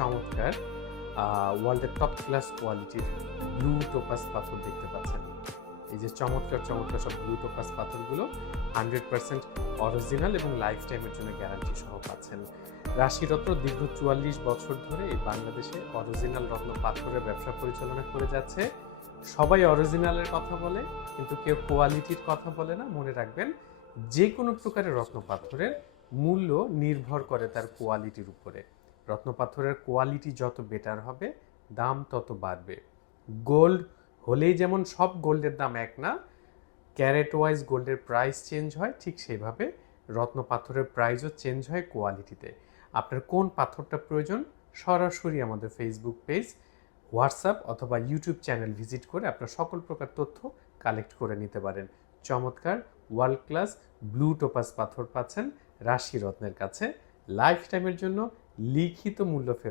চমৎকার ওয়ার্ল্ডের top class কোয়ালিটির ব্লু টোপাস পাথর দেখতে পাচ্ছেন। এই যে চমৎকার চমৎকার সব ব্লু টোপাস পাথরগুলো 100% অরিজিনাল এবং লাইফ টাইমের জন্য গ্যারান্টি সহ পাচ্ছেন। রাশিরত্ন দীর্ঘ 44 বছর ধরে এই বাংলাদেশে অরিজিনাল রত্ন পাথরের ব্যবসা পরিচালনা করে যাচ্ছে। সবাই অরিজিনালের কথা বলে, কিন্তু কেউ কোয়ালিটির কথা বলে না। মনে রাখবেন, যে কোনো প্রকারের রত্ন পাথরের মূল্য নির্ভর করে তার কোয়ালিটির উপরে। রত্ন পাথরের কোয়ালিটি যত বেটার হবে, দাম তত বাড়বে। গোল্ড হলেই যেমন সব গোল্ডের দাম এক না, ক্যারেট ওয়াইজ গোল্ডের প্রাইস চেঞ্জ হয়, ঠিক সেইভাবে রত্ন পাথরের প্রাইসও চেঞ্জ হয় কোয়ালিটিতে। আপনার কোন পাথরটা প্রয়োজন, সরাসরি আমাদের ফেসবুক পেজ, হোয়াটসঅ্যাপ অথবা ইউটিউব চ্যানেল ভিজিট করে আপনার সকল প্রকার তথ্য কালেক্ট করে নিতে পারেন। চমৎকার ওয়ার্ল্ড ক্লাস ব্লু টোপাস পাথর পাচ্ছেন রাশি রত্নের কাছে। লাইফ টাইমের জন্য লিখিত মূল্য ফেরত